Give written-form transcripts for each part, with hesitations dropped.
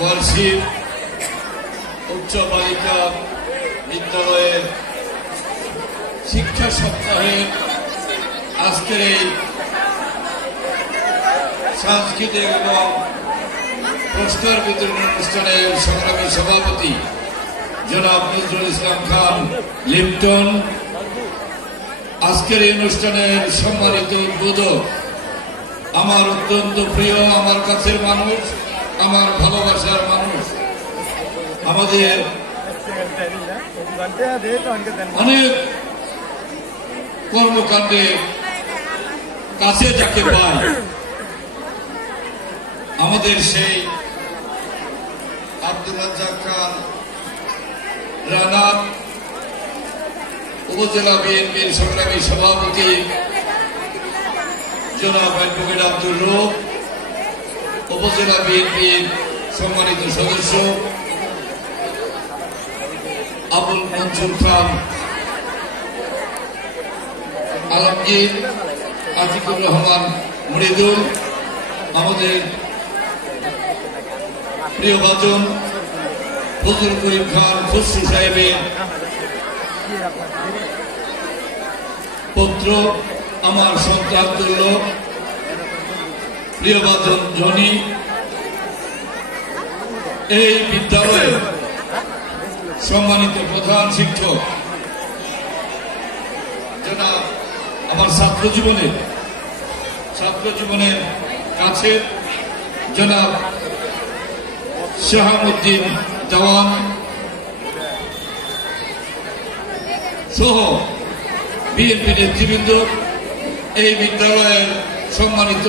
ওয়ার্সির উচ্চ বালিকা বিদ্যালয়ের শিক্ষা সপ্তাহের আজকের এই সাংস্কৃতিক এবং পুরস্কার বিতরণ অনুষ্ঠানের সংগ্রামী সভাপতি জনাব নজরুল ইসলাম খান লিপটন, আজকের এই অনুষ্ঠানের সম্মানিত উদ্বোধক, আমার অত্যন্ত প্রিয়, আমার কাছের মানুষ, আমার ভালোবাসার মানুষ, আমাদের অনেক কর্মকাণ্ডে কাছে যাকে পাই, আমাদের সেই আব্দুল রাজ্জাক খান রানা, উপজেলা বিএনপির সংগ্রামী সভাপতি জনাব অ্যাডভোকেট আব্দুল রব, উপজেলা বিএনপির সম্মানিত সদস্য আবুল মনসুর খান আলমগীর, আতিকুর রহমান মরিদুল, আমাদের প্রিয় বাজন ফজল করিম খান খসরু সাহেবের পুত্র, আমার সন্তান তুল্য প্রিয় বাজন জনি, এই বিদ্যালয়ের সম্মানিত প্রধান শিক্ষক জনাব, আমার ছাত্র জীবনের কাছে জনাব শাহাবুদ্দিন দেওয়ান সহ বিএনপি নেতৃবৃন্দ, এই বিদ্যালয়ের সম্মানিত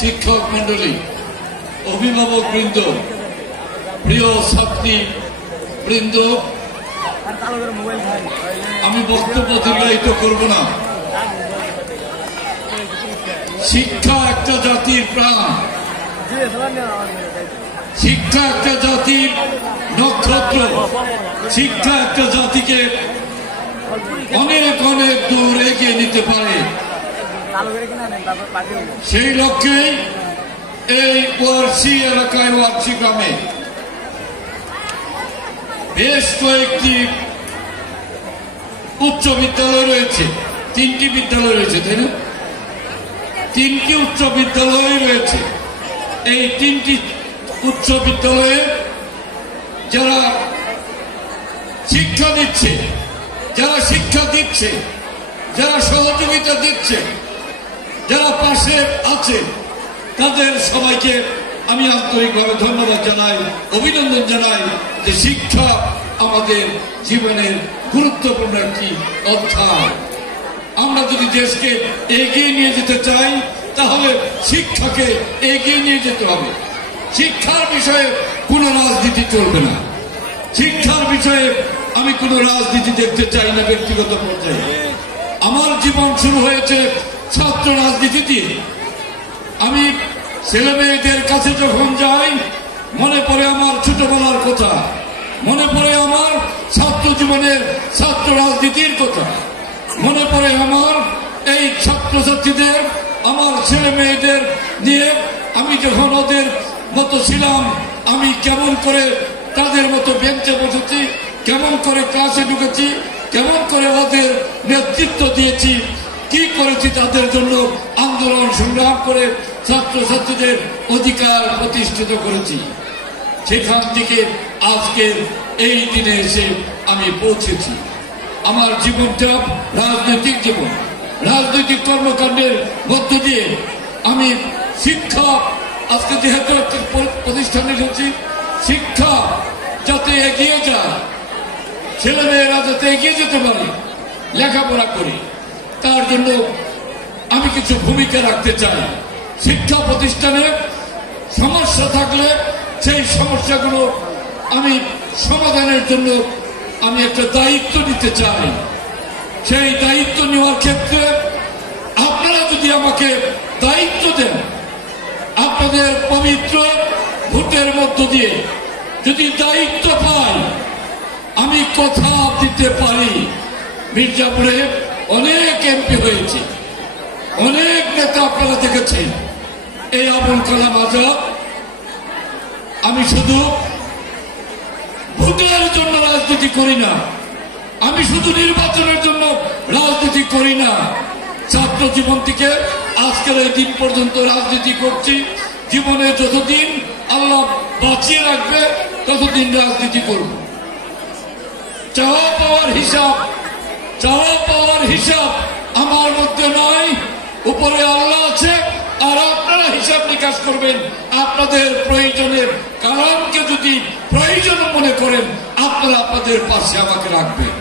শিক্ষক মন্ডলী, অভিভাবক বৃন্দ, প্রিয় ছাত্রী বৃন্দ, আমি বক্তব্য দীর্ঘায়িত করব না। শিক্ষা একটা জাতির প্রাণ, শিক্ষা একটা জাতির নক্ষত্র, শিক্ষা একটা জাতিকে অনেক অনেক দূর এগিয়ে নিতে পারে। সেই লক্ষ্যেই এই ওয়ার্সি এলাকায়, ওয়ার্সি গ্রামে বেশ কয়েকটি উচ্চ বিদ্যালয় রয়েছে, 3টি বিদ্যালয় রয়েছে, তাই না? 3টি উচ্চ বিদ্যালয় রয়েছে। এই 3টি উচ্চ বিদ্যালয়ে যারা শিক্ষা দিচ্ছে, যারা শিক্ষা দিচ্ছে, যারা সহযোগিতা দিচ্ছে, যারা পাশে আছে, তাদের সবাইকে আমি আন্তরিকভাবে ধন্যবাদ জানাই, অভিনন্দন জানাই যে শিক্ষা আমাদের জীবনের গুরুত্বপূর্ণ একটি অধ্যায়। আমরা যদি দেশকে এগিয়ে নিয়ে যেতে চাই তাহলে শিক্ষাকে এগিয়ে নিয়ে যেতে হবে। শিক্ষার বিষয়ে কোনো রাজনীতি চলবে না। শিক্ষার বিষয়ে আমি কোনো রাজনীতি দেখতে চাই না ব্যক্তিগত পর্যায়ে। আমার জীবন শুরু হয়েছে ছাত্র রাজনীতি দিয়ে। আমি ছেলে মেয়েদের কাছে যখন যাই, মনে পড়ে আমার ছোটবেলার কথা, মনে পড়ে আমার ছাত্র জীবনের ছাত্র রাজনীতির কথা, মনে পড়ে আমার এই ছাত্রছাত্রীদের, আমার ছেলে মেয়েদের নিয়ে আমি যখন ওদের মতো ছিলাম, আমি কেমন করে তাদের মতো বেঞ্চে বসেছি, কেমন করে ক্লাসে ঢুকেছি, কেমন করে ওদের নেতৃত্ব দিয়েছি, কি করেছি তাদের জন্য আন্দোলন সংগ্রাম করে ছাত্রছাত্রীদের অধিকার প্রতিষ্ঠিত করেছি। সেখান থেকে আজকের এই দিনে এসে আমি পৌঁছেছি। আমার জীবনটা রাজনৈতিক জীবন, রাজনৈতিক কর্মকাণ্ডের মধ্য দিয়ে আমি শিক্ষা, আজকে যেহেতু একটা প্রতিষ্ঠানে এসেছি, শিক্ষা যাতে এগিয়ে যায়, ছেলেমেয়েরা যাতে এগিয়ে যেতে পারে, লেখাপড়া করে, তার জন্য আমি কিছু ভূমিকা রাখতে চাই। শিক্ষা প্রতিষ্ঠানে সমস্যা থাকলে সেই সমস্যাগুলো আমি সমাধানের জন্য আমি একটা দায়িত্ব নিতে চাই। সেই দায়িত্ব নেওয়ার ক্ষেত্রে আপনারা যদি আমাকে দায়িত্ব দেন, আপনাদের পবিত্র ভোটের মধ্য দিয়ে যদি দায়িত্ব পাই, আমি কথা দিতে পারি। মির্জাপুরে অনেক এমপি হয়েছে, অনেক নেতা আপনারা দেখেছেন। এই আবুল কালাম আজাদ আমি শুধু ভোটের জন্য রাজনীতি করি না, আমি শুধু নির্বাচনের জন্য রাজনীতি করি না। ছাত্র জীবন থেকে আজকের এই দিন পর্যন্ত রাজনীতি করছি। জীবনে যতদিন আল্লাহ বাঁচিয়ে রাখবে ততদিন রাজনীতি করব। চাওয়া পাওয়ার হিসাব আমার মধ্যে নয়, উপরে আল্লাহ আছে। আর আপনারা হিসাব নিকাশ করবেন আপনাদের প্রয়োজনের কারণকে যদি প্রয়োজন মনে করেন, আপনারা আপনাদের পাশে আমাকে রাখবেন।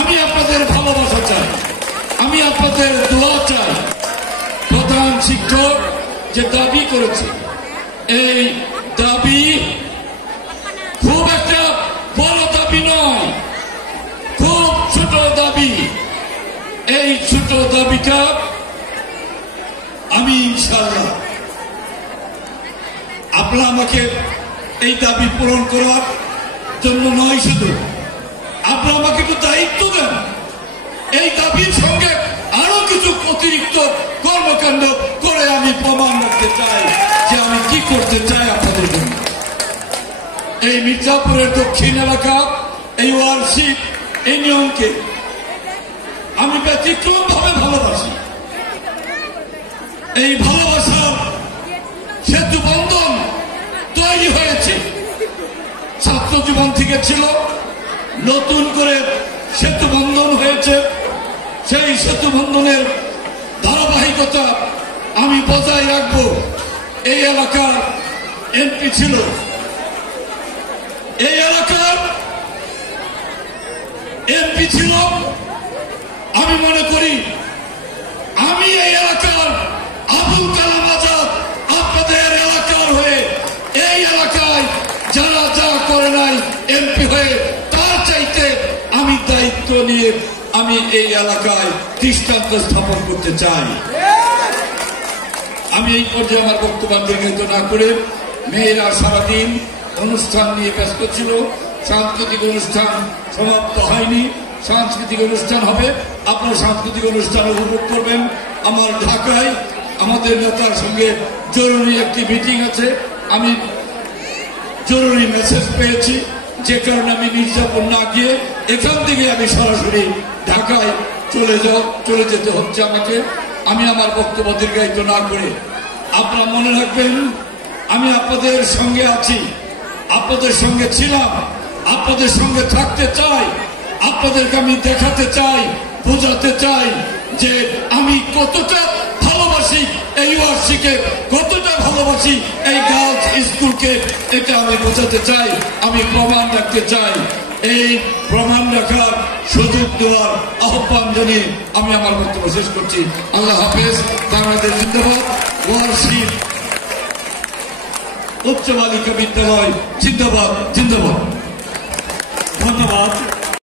আমি আপনাদের ভালোবাসা চাই, আমি আপনাদের দোয়া চাই। প্রধান শিক্ষক যে দাবি করেছে, এই দাবি খুব একটা বড় দাবি নয়, খুব ছোট দাবি। এই ছোট দাবিটা আমি ইনশাআল্লাহ, আপনারা আমাকে এই দাবি পূরণ করার জন্য নয়, শুধু আপনারা আমাকে একটু দায়িত্ব দেন। এই দাবির সঙ্গে আরো কিছু অতিরিক্ত কর্মকাণ্ড করে আমি প্রমাণ রাখতে চাই যে আমি কি করতে চাই আপনাদের জন্য। এই মির্জাপুরের দক্ষিণ এলাকা, এই ওয়ার্কশিপ, এই নিয়মকে আমি ব্যতিক্রম ভাবে ভালোবাসি। এই ভালোবাসার সেতু বন্ধন তৈরি হয়েছে, ছাত্র জীবন থেকে ছিল, নতুন করে সেতু বন্ধন হয়েছে। সেই সেতু বন্ধনের ধারাবাহিকতা আমি বজায় রাখবো। এই এলাকার এমপি ছিল, এই এলাকার এমপি ছিল। আমি মনে করি আমি এই এলাকার আবুল কালাম আজাদ আপনাদের এলাকার হয়ে এই এলাকায় যারা যা করে নাই এমপি হয়ে, তার চাইতে আমি দায়িত্ব নিয়ে আমি এই এলাকায় দৃষ্টান্ত স্থাপন করতে চাই। আমি এই পর্যায়ে আমার বক্তব্য দীর্ঘায়িত না করে, মেয়েরা সারাদিন অনুষ্ঠান নিয়ে ব্যস্ত ছিল, সাংস্কৃতিক অনুষ্ঠান সমাপ্ত হয়নি, সাংস্কৃতিক অনুষ্ঠান হবে। আপনারা সাংস্কৃতিক অনুষ্ঠান উপভোগ করবেন। আমার ঢাকায় আমাদের নেতার সঙ্গে জরুরি একটি মিটিং আছে, আমি জরুরি মেসেজ পেয়েছি, যে কারণে আমি মির্জাপুর না গিয়ে এখান থেকে আমি সরাসরি ঢাকায় চলে যেতে হচ্ছে আমাকে। আমি আমার বক্তব্য দীর্ঘায়িত না করে, আপনারা মনে রাখবেন আমি আপনাদের সঙ্গে আছি, আপনাদের সঙ্গে ছিলাম, আপনাদের সঙ্গে থাকতে চাই। আপনাদেরকে আমি দেখাতে চাই, বোঝাতে চাই যে আমি কতটা ভালোবাসি এই ওয়ার্কশিপকে, কতটা ভালোবাসি এই গার্লস স্কুলকে, এটা আমি বোঝাতে চাই, আমি প্রমাণ রাখতে চাই। এই প্রমাণ রাখার সুযোগ দেওয়ার আহ্বান জানিয়ে আমি আমার বক্তব্য শেষ করছি। আল্লাহ হাফেজ। বাংলাদেশ জিন্দাবাদ। ওয়ার্কশিপ উচ্চ বালিকা বিদ্যালয় জিন্দাবাদ, জিন্দাবাদ। ধন্যবাদ।